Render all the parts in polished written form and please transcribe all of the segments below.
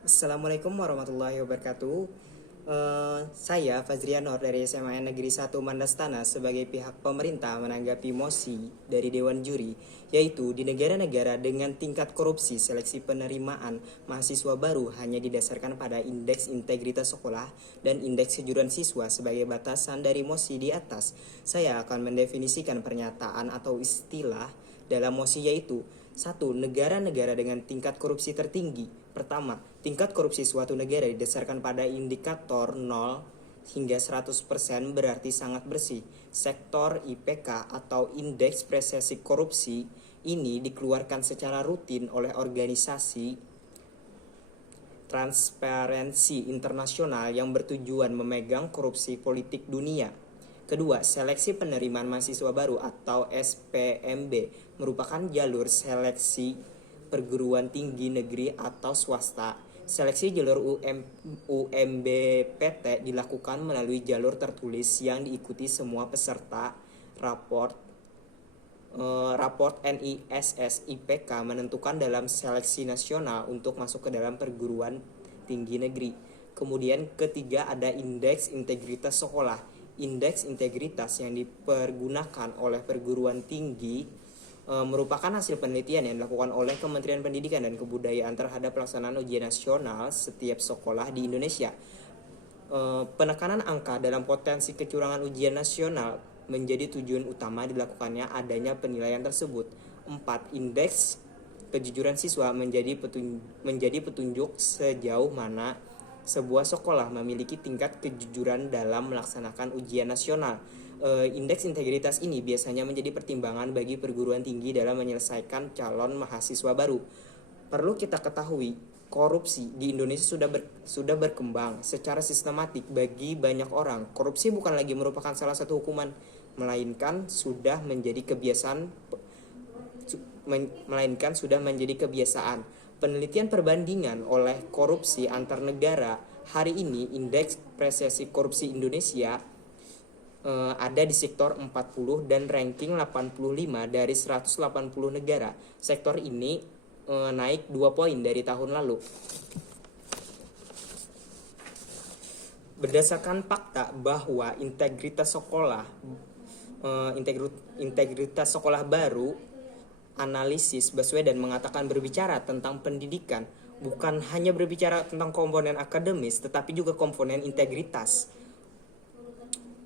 Assalamualaikum warahmatullahi wabarakatuh. Saya Fazrianor dari SMA Negeri 1 Mandastana sebagai pihak pemerintah menanggapi mosi dari Dewan Juri, yaitu di negara-negara dengan tingkat korupsi seleksi penerimaan mahasiswa baru hanya didasarkan pada indeks integritas sekolah dan indeks kejuruan siswa sebagai batasan dari mosi di atas. Saya akan mendefinisikan pernyataan atau istilah dalam mosi yaitu: satu, negara-negara dengan tingkat korupsi tertinggi. Pertama, tingkat korupsi suatu negara didasarkan pada indikator 0 hingga 100% berarti sangat bersih. Sektor IPK atau Indeks Persepsi Korupsi ini dikeluarkan secara rutin oleh organisasi Transparansi Internasional yang bertujuan memegang korupsi politik dunia. Kedua, seleksi penerimaan mahasiswa baru atau SPMB merupakan jalur seleksi perguruan tinggi negeri atau swasta. Seleksi jalur UMBPT dilakukan melalui jalur tertulis yang diikuti semua peserta. Raport NISS IPK menentukan dalam seleksi nasional untuk masuk ke dalam perguruan tinggi negeri. Kemudian ketiga ada indeks integritas sekolah. Indeks integritas yang dipergunakan oleh perguruan tinggi merupakan hasil penelitian yang dilakukan oleh Kementerian Pendidikan dan Kebudayaan terhadap pelaksanaan ujian nasional setiap sekolah di Indonesia. Penekanan angka dalam potensi kecurangan ujian nasional menjadi tujuan utama dilakukannya adanya penilaian tersebut. 4. Indeks kejujuran siswa menjadi petunjuk sejauh mana sebuah sekolah memiliki tingkat kejujuran dalam melaksanakan ujian nasional. Indeks integritas ini biasanya menjadi pertimbangan bagi perguruan tinggi dalam menyelesaikan calon mahasiswa baru. Perlu kita ketahui, korupsi di Indonesia sudah berkembang secara sistematik bagi banyak orang. Korupsi bukan lagi merupakan salah satu hukuman, melainkan sudah menjadi kebiasaan. Penelitian perbandingan oleh korupsi antar negara hari ini, indeks persepsi korupsi Indonesia ada di sektor 40 dan ranking 85 dari 180 negara. Sektor ini naik 2 poin dari tahun lalu. Berdasarkan fakta bahwa integritas sekolah baru, analisis Baswedan mengatakan berbicara tentang pendidikan bukan hanya berbicara tentang komponen akademis tetapi juga komponen integritas.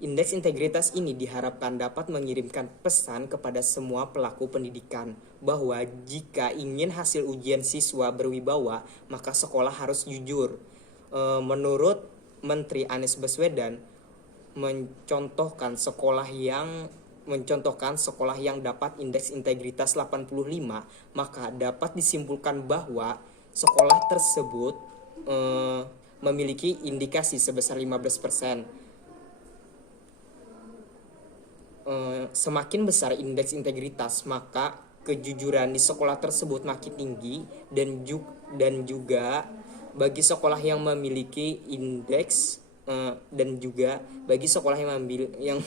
Indeks integritas ini diharapkan dapat mengirimkan pesan kepada semua pelaku pendidikan bahwa jika ingin hasil ujian siswa berwibawa, maka sekolah harus jujur. Menurut Menteri Anies Baswedan, mencontohkan sekolah yang dapat indeks integritas 85, maka dapat disimpulkan bahwa sekolah tersebut memiliki indikasi sebesar 15%. Semakin besar indeks integritas, maka kejujuran di sekolah tersebut makin tinggi dan juga bagi sekolah yang memiliki indeks dan juga bagi sekolah yang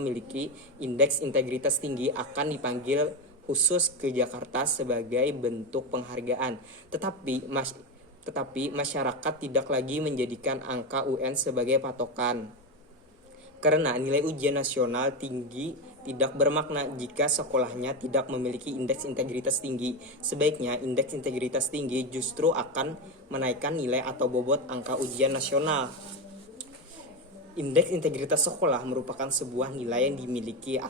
memiliki indeks integritas tinggi akan dipanggil khusus ke Jakarta sebagai bentuk penghargaan. Tetapi masyarakat tidak lagi menjadikan angka UN sebagai patokan. Karena nilai ujian nasional tinggi tidak bermakna jika sekolahnya tidak memiliki indeks integritas tinggi. Sebaiknya indeks integritas tinggi justru akan menaikkan nilai atau bobot angka ujian nasional. Indeks integritas sekolah merupakan sebuah nilai yang dimiliki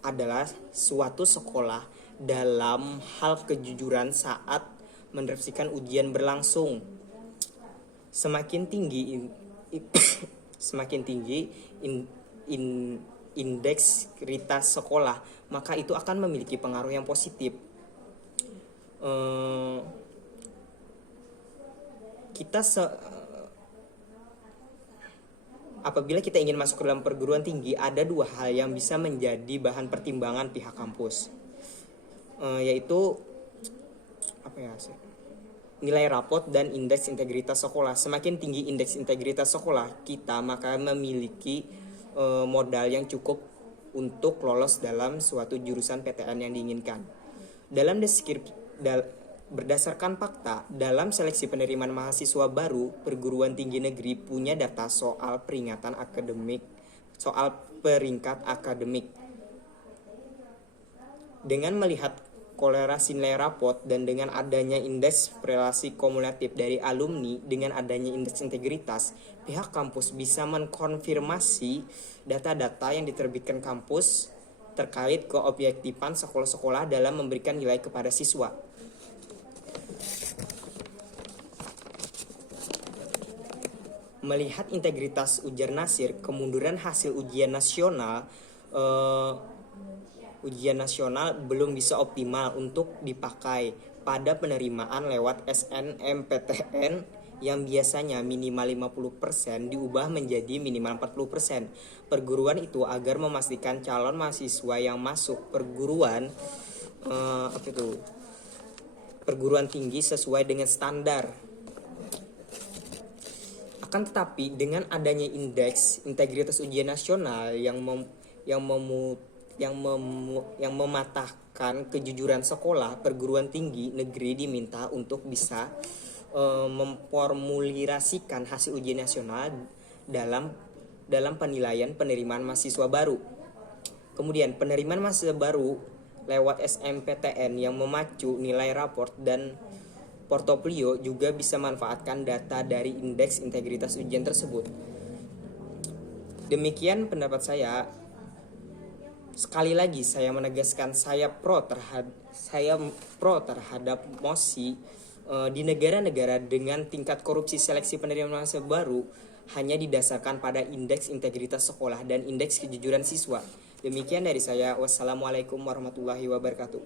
adalah suatu sekolah dalam hal kejujuran saat menerapkan ujian berlangsung. Semakin tinggi indeks integritas sekolah, maka itu akan memiliki pengaruh yang positif. Apabila kita ingin masuk ke dalam perguruan tinggi, ada dua hal yang bisa menjadi bahan pertimbangan pihak kampus, yaitu nilai rapot dan indeks integritas sekolah. Semakin tinggi indeks integritas sekolah kita, maka memiliki modal yang cukup untuk lolos dalam suatu jurusan PTN yang diinginkan. Berdasarkan fakta, dalam seleksi penerimaan mahasiswa baru, perguruan tinggi negeri punya data soal peringkat akademik. Dengan melihat kolerasi nilai rapot dan dengan adanya indeks relasi kumulatif dari alumni dengan adanya indeks integritas, pihak kampus bisa mengkonfirmasi data-data yang diterbitkan kampus terkait keobjektifan sekolah-sekolah dalam memberikan nilai kepada siswa. Melihat integritas, ujar Nasir, kemunduran hasil ujian nasional belum bisa optimal untuk dipakai pada penerimaan lewat SNMPTN yang biasanya minimal 50% diubah menjadi minimal 40%. Perguruan itu agar memastikan calon mahasiswa yang masuk perguruan tinggi sesuai dengan standar. Akan tetapi dengan adanya indeks integritas ujian nasional yang mematahkan kejujuran sekolah, perguruan tinggi negeri diminta untuk bisa memformulasikan hasil ujian nasional dalam penilaian penerimaan mahasiswa baru. Kemudian penerimaan mahasiswa baru lewat SMPTN yang memacu nilai raport dan portofolio juga bisa manfaatkan data dari indeks integritas ujian tersebut. Demikian pendapat saya. Sekali lagi saya menegaskan saya pro terhadap mosi di negara-negara dengan tingkat korupsi seleksi penerimaan mahasiswa baru hanya didasarkan pada indeks integritas sekolah dan indeks kejujuran siswa. Demikian dari saya. Wassalamualaikum warahmatullahi wabarakatuh.